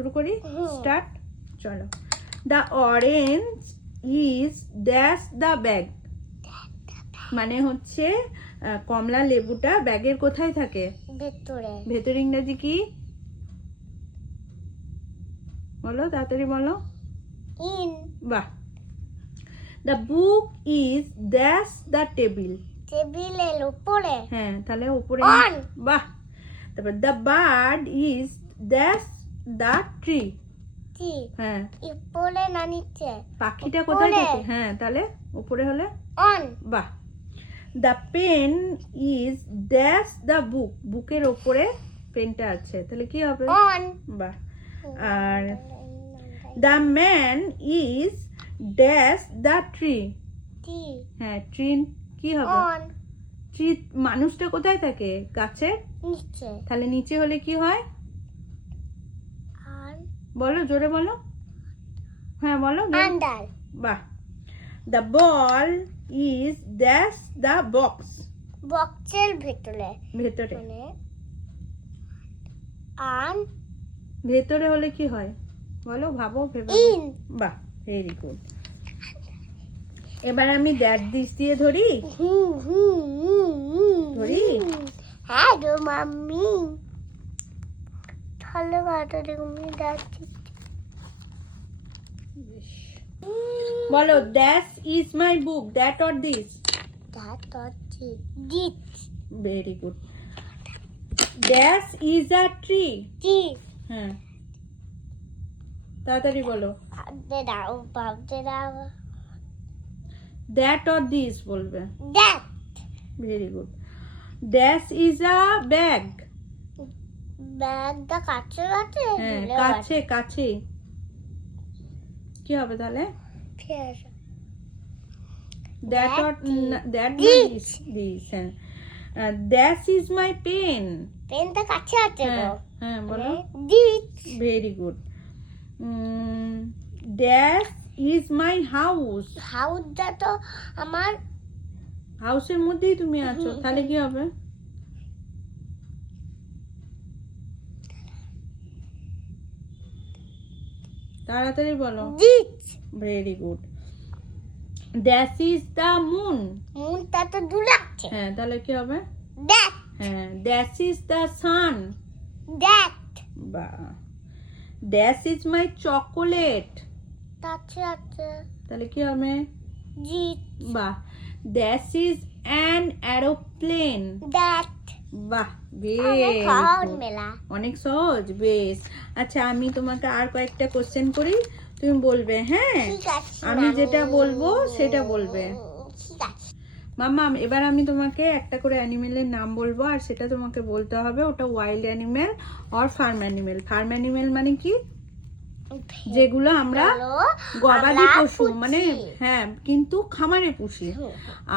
শুরু করি, স্টার্ট। চলো। The orange is dash the bag, মানে হচ্ছে কমলা লেবুটা ব্যাগের কোথায় থাকে? ভেতরে। ভেতরে ইংরেজি কি বলো, তাড়াতাড়ি বলো। ইন। বাহ। The book is dash the table, টেবিলের উপরে। হ্যাঁ তাহলে উপরে। অন। বাহ। তারপর the bird is dash the tree, টি। হ্যাঁ উপরে না নিচে? পাখিটা কোথায় উপরে। থাকে? হ্যাঁ তাহলে উপরে হলে অন। বাহ। The pen is dash the book, বুকের ওপরে পেনটা আছে, তাহলে কি হবে? অন। বাহ। আর the man is dash the tree, টি। হ্যাঁ ট্রি কি হবে? অন। ট্রি, মানুষটা কোথায় থাকে? গাছের নিচে। তাহলে নিচে হলে কি হয়? অন। বলো জোরে বলো, হ্যাঁ বলো। আন্ডার। বাহ। The ball is dash the box, বক্সের ভেতরে। ভেতরে। মানে আন। ভেতরে হলে কি হয় বলো, ভাবো ভেবে। ইন। বাহ, ভেরি গুড। এবার আমি দ্যাট দিস দিয়ে ধরি, ধরি। হ্যাঁ গো মাম্মি, তাহলে বাটারে তুমি যাচ্ছি। বলো that is my book, that or this. That হচ্ছে দিট। Very good. That is a tree, টি। হ্যাঁ তাড়াতাড়ি বলো। ভাবতে দাও, ভাবতে দাও। দ্যাট অর দিস বলবে। That. Very good. That is a bag, ব্যাগটা কাছে আছে। হ্যাঁ কাছে কাছে, কি হবে তাহলে? That or that this, this, হ্যাঁ। দ্যাট ইজ মাই পেন, পেনটা কাছে আছে হ্যাঁ গো। হ্যাঁ বলো। দিট। Very good. That is my house, হাউসটা তো আমার। হাউসের মধ্যেই তুমি আছো, তাহলে কি হবে? তাড়াতাড়ি বলো। দিট। Very good. That is the moon, মুনটা তো দূরে আছে। হ্যাঁ তাহলে কি হবে? দ্যাট। হ্যাঁ that is the sun, that. বা দ্যাট ইজ মাই চকোলেট, কাছে আছে। তাহলে কি হবে? জিট। বাহ। That is an aeroplane, that. বাহ, অনেক সহজ বেশ, মেলা। অনেক সহজ, বেশ। আচ্ছা আমি তোমাকে আর কয়েকটা কোশ্চেন করি, তুমি বলবে, হ্যাঁ ঠিক আছে আমি যেটা বলবো সেটা বলবে। ঠিক আছে। মাম্মা এবার আমি তোমাকে একটা করে অ্যানিমেলের নাম বলবো, আর সেটা তোমাকে বলতে হবে ওটা wild animal or farm animal. Farm animal মানে কি? যেগুলো আমরা গবাদি পশু, মানে হ্যাঁ কিন্তু খামারে পুষি।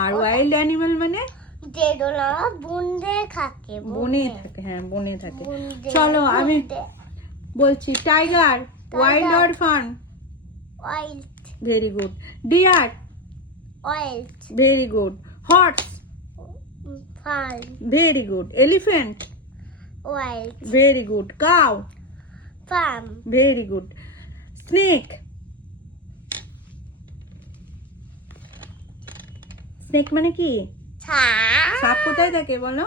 আর ওয়াইল্ড অ্যানিমেল মানে যেগুলো বনে থাকে। বনে থাকে, হ্যাঁ বনে থাকে। চলো আমি বলছি, tiger wild or farm? Wild. Very good. Deer? Wild. Very good. Horse? Farm. Very good. Elephant? Wild. Very good. Cow? Farm. Very good. Snake? Snake মানে কি? সাপ কোথায় থাকে বলো,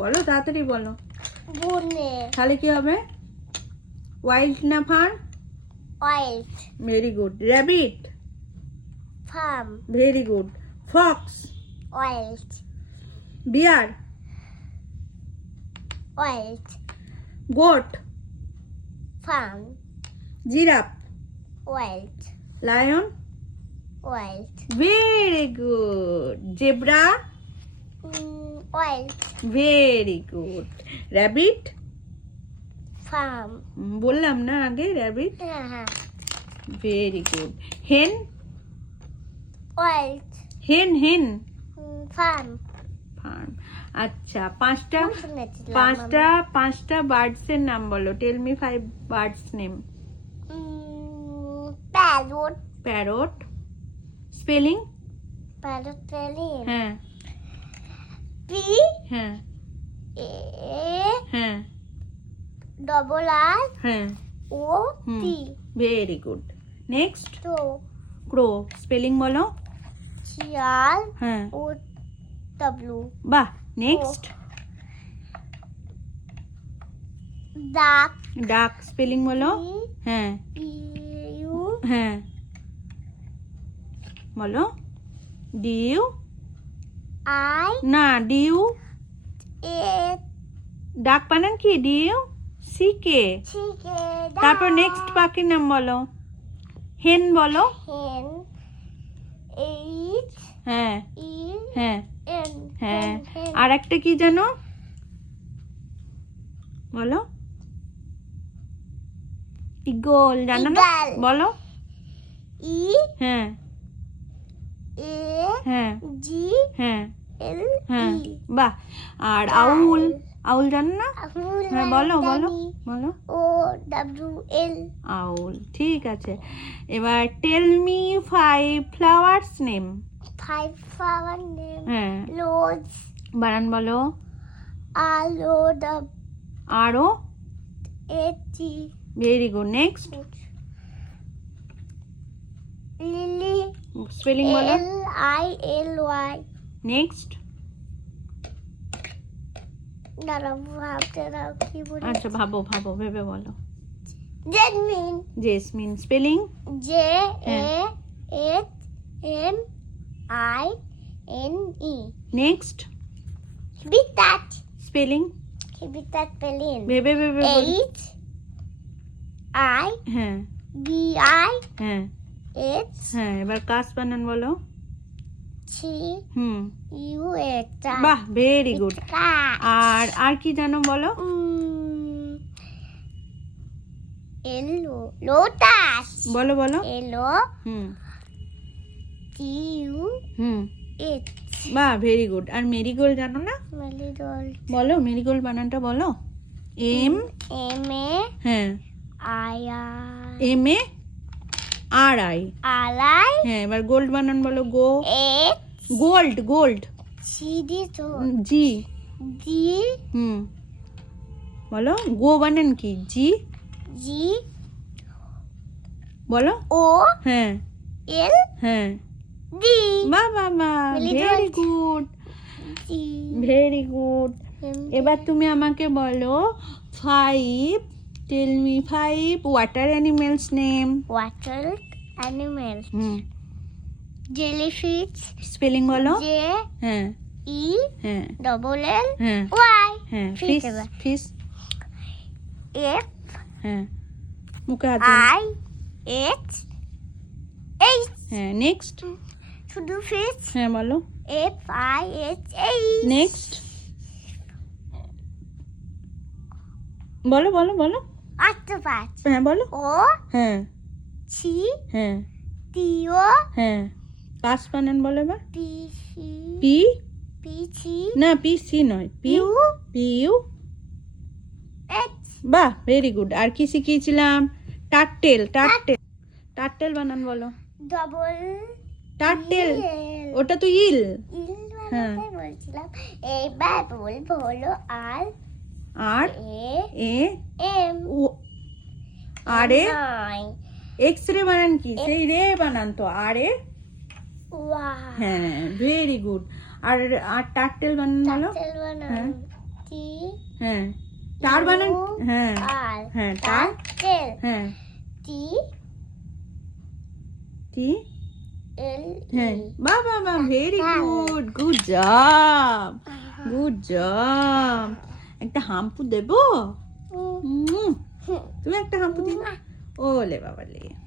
বলো তাড়াতাড়ি বলো। বনে। তাহলে কি হবে? ওয়াইল্ড না farm? Wild. Very good. Rabbit? Farm. Very good. Fox? Wild. Bear? Wild. Goat? Farm. Giraffe? Wild. Lion? Wild. Very good. Zebra? Wild. Very good. Rabbit? Farm. বললাম না আগে র্যাবিট। হ্যাঁ হ্যাঁ। Very good. Hen? Wild. Hen hen? Farm. Farm. আচ্ছা পাঁচটা birds এর নাম বলো। Tell me 5 birds name. Parrot. Parrot. Spelling? Parrot spelling. হ্যাঁ পি। হ্যাঁ এ হ্যাঁ ডবল আর হ্যাঁ ও টি ভেরি গুড নেক্সট তো ক্রো স্পেলিং বলো শিয়াল হ্যাঁ ও ডব্লিউ বাহ নেক্সট ডাক ডাক স্পেলিং বলো হ্যাঁ ইউ হ্যাঁ বলো ডিউ আই না ডিউ এ ডাক বানান কি ডিউ সিকে চিকে তারপর নেক্সট পাখির নাম বলো হেন বলো হেন এইচ হ্যাঁ ই হ্যাঁ এন হ্যাঁ আর একটা কি জানো বলো ইগল জানো না Eagle. বলো ই হ্যাঁ এ হ্যাঁ জি হ্যাঁ এল হ্যাঁ ই বাহ আর আউল আউল জানো না আউল হ্যাঁ বলো বলো বলো ও ডব্লিউ এল আউল ঠিক আছে এবার tell me 5 flowers name five flower name হ্যাঁ রোজ বানান বলো আলো ডব আরো A T very good next lily spelling বলো L I L Y next দাঁড়াও ভাবতে দাও কি বলি আচ্ছা ভাবো ভাবো ভেবে বলো jasmine jasmine spelling J A হ্যাঁ। H M I N E next বিতাত স্পেলিং বিতাত পেলিন ভেবে ভেবে বলো। এইচ আই হ্যাঁ বি আই হ্যাঁ এইচ হ্যাঁ এবার কাস বানান বলো সি হুম ইউ এইচ বাহ ভেরি গুড আর কি জানো বলো এলো লোটাস বলো বলো এলো হুম টি ইউ হুম এইচ বাহ ভেরি গুড আর মেরিগোল্ড জানো না মেলিডল বলো মেরিগোল্ড বানানটা বলো এম এম এ হ্যাঁ I M A R I আলাই হ্যাঁ এবার গোল্ড বানান বলো গো H gold gold C D তো জি জি হুম বলো গো বানান কি জি জি বলো ও হ্যাঁ এল হ্যাঁ ডি বাহ বাহ বাহ Really very good. Good G very good এবার তুমি আমাকে বলো 5 tell me 5 water animals name water animal হুম জেলিফিশ স্পেলিং বলো জে হ্যাঁ ই হ্যাঁ ডবল এল হ্যাঁ ওয়াই হ্যাঁ ঠিক ফিশ আছে। ফিশ এফ হ্যাঁ মুখে হাত দিন। আই এইচ এইচ হ্যাঁ নেক্সট শুধু ফিশ হ্যাঁ বলো F I H H next বলো বলো বলো অক্টোপাস হ্যাঁ বলো ও হ্যাঁ সি হ্যাঁ টি ও হ্যাঁ কাস বানান বলো এবার P C P P C না পি সি নয় P U P U H বাহ ভেরি গুড আর কি শিখিয়েছিলাম টার্টেল টার্টেল টার্টেল বানান বলো ডবল টার্টেল ওটা তো ইল ইল হ্যাঁ। বানাতে বলছিলাম এইবার বলবো হলো আর আর এ এ এম ও আর এ নাই এক্স রে বানান কি সেই রে বানান তো আর এ ওয়া হ্যাঁ ভেরি গুড আর আর টার্টেল বানান বলো টার্টেল বানান হ্যাঁ। টি হ্যাঁ তার বানান হ্যাঁ আর হ্যাঁ তার টার্টেল হ্যাঁ টি টি এল হ্যাঁ ই বাহ বাহ বাহ ভেরি হ্যাঁ। গুড গুড জব একটা হাম্পু দেবো তুমি একটা হাম্পু দিবে ওলে বাবা লে